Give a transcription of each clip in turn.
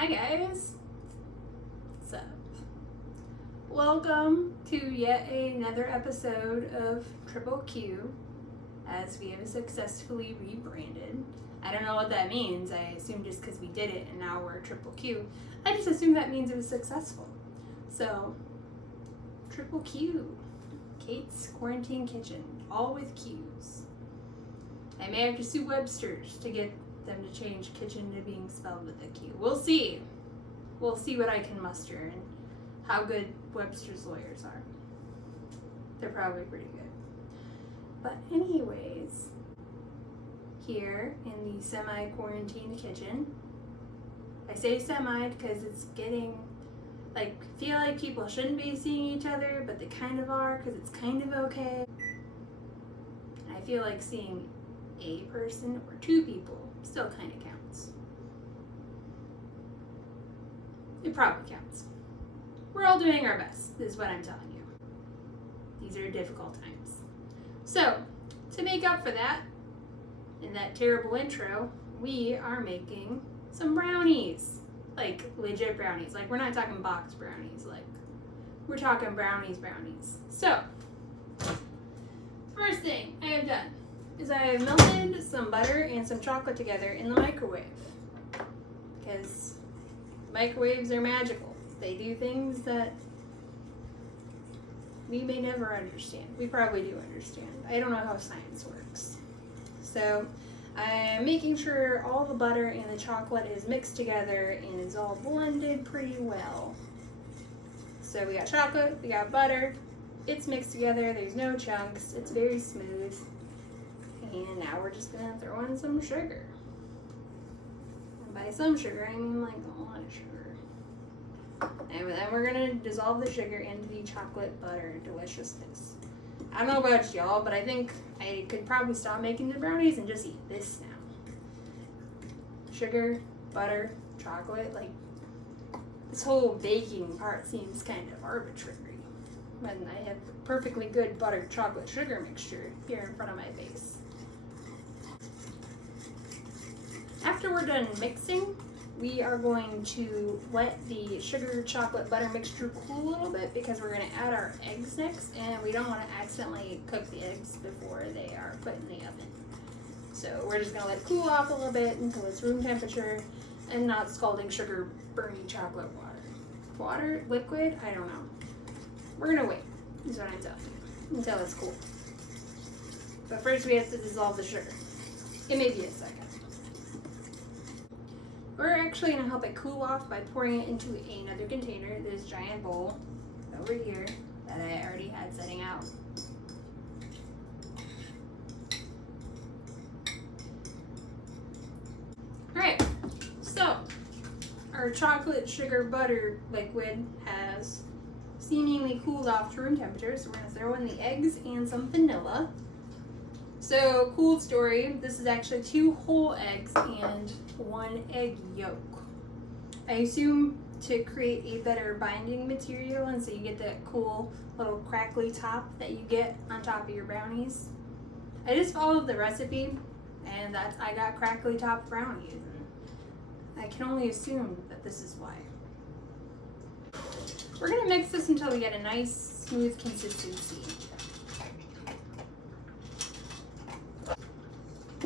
Hi guys, what's up? Welcome to yet another episode of Triple Q as we have successfully rebranded. I don't know what that means. I assume just because we did it and now we're Triple Q. I just assume that means it was successful. So, Triple Q, Kate's Quarantine Kitchen, all with Q's. I may have to sue Webster's to get them to change kitchen to being spelled with a Q. We'll see. We'll see what I can muster and how good Webster's lawyers are. They're probably pretty good. But anyways, here in the semi-quarantine kitchen, I say semi because it's getting, I feel like people shouldn't be seeing each other, but they kind of are because it's kind of okay. I feel like seeing a person or two people still kind of counts. It probably counts. We're all doing our best, is what I'm telling you. These are difficult times. So, to make up for that, in that terrible intro, we are making some brownies. Like, legit brownies. Like, we're not talking box brownies. Like, we're talking brownies. So, first thing I have done is I have melted some butter and some chocolate together in the microwave. Because microwaves are magical. They do things that we may never understand. We probably do understand. I don't know how science works. So I'm making sure all the butter and the chocolate is mixed together and is all blended pretty well. So we got chocolate, we got butter, it's mixed together, there's no chunks, it's very smooth. And now we're just gonna throw in some sugar. And by some sugar, I mean like a lot of sugar. And then we're gonna dissolve the sugar into the chocolate butter deliciousness. I don't know about y'all, but I think I could probably stop making the brownies and just eat this now. Sugar, butter, chocolate, like this whole baking part seems kind of arbitrary when I have the perfectly good butter chocolate sugar mixture here in front of my face. After we're done mixing, we are going to let the sugar chocolate butter mixture cool a little bit because we're going to add our eggs next, and we don't want to accidentally cook the eggs before they are put in the oven. So we're just going to let it cool off a little bit until it's room temperature and not scalding sugar burning chocolate water. Water? Liquid? I don't know. We're going to wait, is what I'm telling you, until it's cool. But first we have to dissolve the sugar. It may be a second. We're actually going to help it cool off by pouring it into another container, this giant bowl over here that I already had setting out. Alright, so our chocolate sugar butter liquid has seemingly cooled off to room temperature, so we're going to throw in the eggs and some vanilla. So, cool story, this is actually 2 whole eggs and 1 egg yolk. I assume to create a better binding material, and so you get that cool little crackly top that you get on top of your brownies. I just followed the recipe, and I got crackly top brownies. And I can only assume that this is why. We're going to mix this until we get a nice, smooth consistency.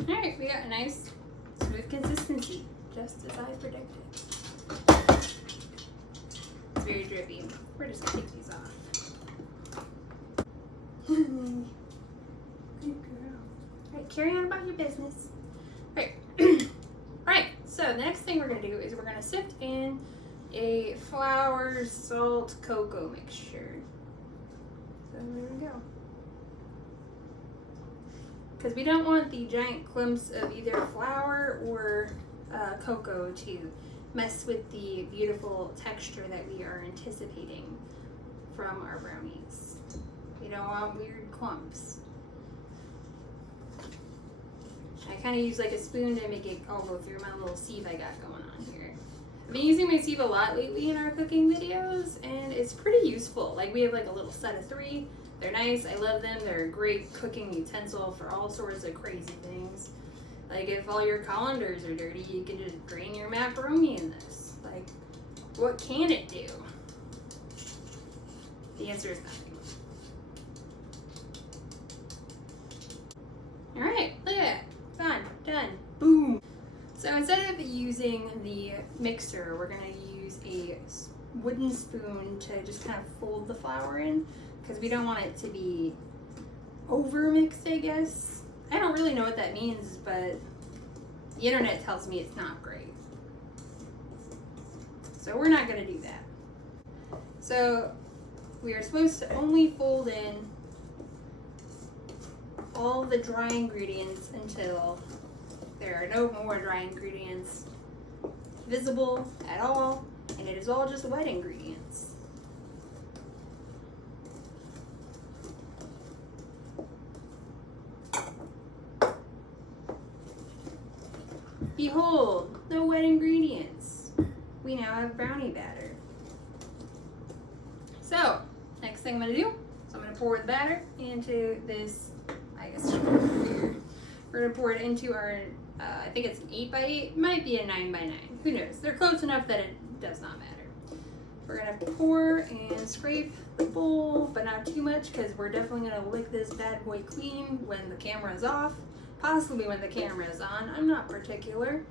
Alright, we got a nice, smooth consistency, just as I predicted. It's very drippy. We're just gonna take these off. Good girl. Alright, carry on about your business. Alright, so the next thing we're gonna do is we're gonna sift in a flour, salt, cocoa mixture. So there we go. Because we don't want the giant clumps of either flour or cocoa to mess with the beautiful texture that we are anticipating from our brownies. We don't want weird clumps. I kind of use like a spoon to make it all go through my little sieve I got going on here. I've been using my sieve a lot lately in our cooking videos, and it's pretty useful. Like, we have like a little set of 3. They're nice, I love them, they're a great cooking utensil for all sorts of crazy things. Like if all your colanders are dirty, you can just drain your macaroni in this. Like, What can it do? The answer is nothing. Alright, look at that. Done. Boom. So instead of using the mixer, we're going to use a wooden spoon to just kind of fold the flour in, because we don't want it to be over mixed, I guess. I don't really know what that means, but the internet tells me it's not great. So we're not going to do that. So we are supposed to only fold in all the dry ingredients until there are no more dry ingredients visible at all, and it is all just wet ingredients. Behold, no wet ingredients. We now have brownie batter. So, next thing I'm going to do is I'm going to pour the batter into this, I guess, here. We're going to pour it into our, I think it's an 8x8, it might be a 9x9, who knows. They're close enough that it does not matter. We're going to pour and scrape the bowl, but not too much, because we're definitely going to lick this bad boy clean when the camera is off. Possibly when the camera is on, I'm not particular.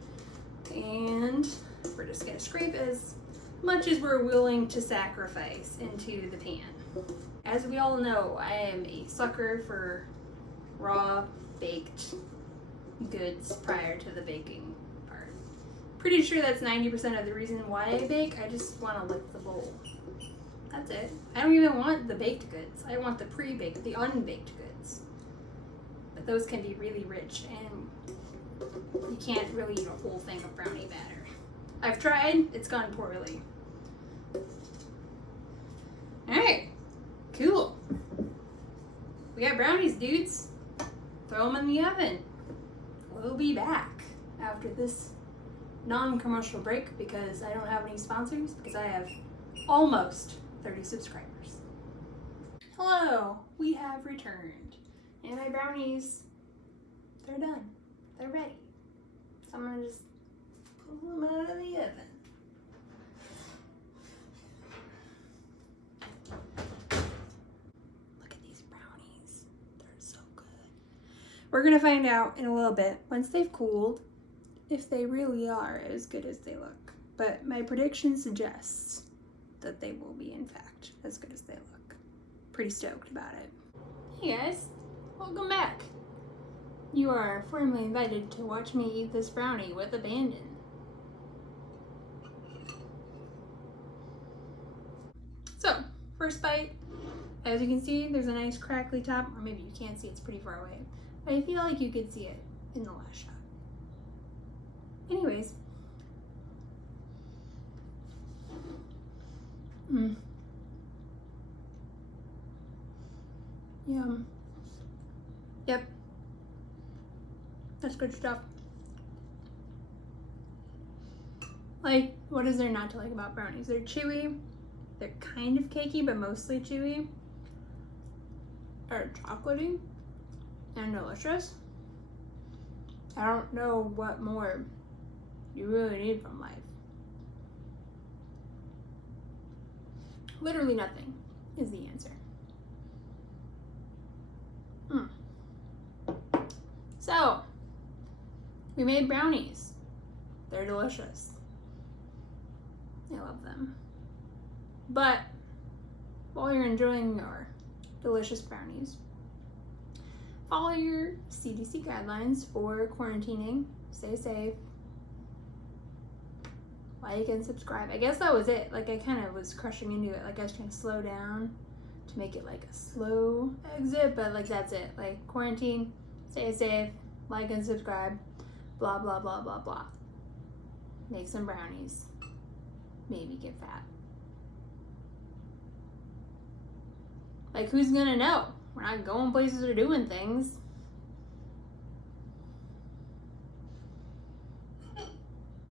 And we're just going to scrape as much as we're willing to sacrifice into the pan. As we all know, I am a sucker for raw baked goods prior to the baking part. Pretty sure that's 90% of the reason why I bake. I just want to lick the bowl. That's it. I don't even want the baked goods. I want the pre-baked, the unbaked goods. But those can be really rich, and you can't really eat a whole thing of brownie batter. I've tried, it's gone poorly. Alright, cool. We got brownies, dudes. Throw them in the oven. We'll be back after this non-commercial break, because I don't have any sponsors, because I have almost 30 subscribers. Hello, we have returned. And my brownies, they're done. They're ready. So I'm gonna just pull them out of the oven. Look at these brownies. They're so good. We're gonna find out in a little bit, once they've cooled, if they really are as good as they look. But my prediction suggests that they will be, in fact, as good as they look. Pretty stoked about it. Hey guys. Welcome back. You are formally invited to watch me eat this brownie with abandon. So, first bite. As you can see, there's a nice crackly top, or maybe you can't see, it's pretty far away. But I feel like you could see it in the last shot. Anyways. Yum. Yep. That's good stuff. Like, what is there not to like about brownies? They're chewy. They're kind of cakey, but mostly chewy. They're chocolatey and delicious. I don't know what more you really need from life. Literally nothing is the answer. So, we made brownies. They're delicious. I love them. But while you're enjoying your delicious brownies, follow your CDC guidelines for quarantining. Stay safe. Like and subscribe. I guess that was it. Like, I kind of was crushing into it. Like, I was trying to slow down to make it like a slow exit, but like that's it. Like, quarantine, stay safe, like and subscribe, blah blah blah blah blah. Make some brownies, maybe get fat. Like, who's gonna know? We're not going places or doing things.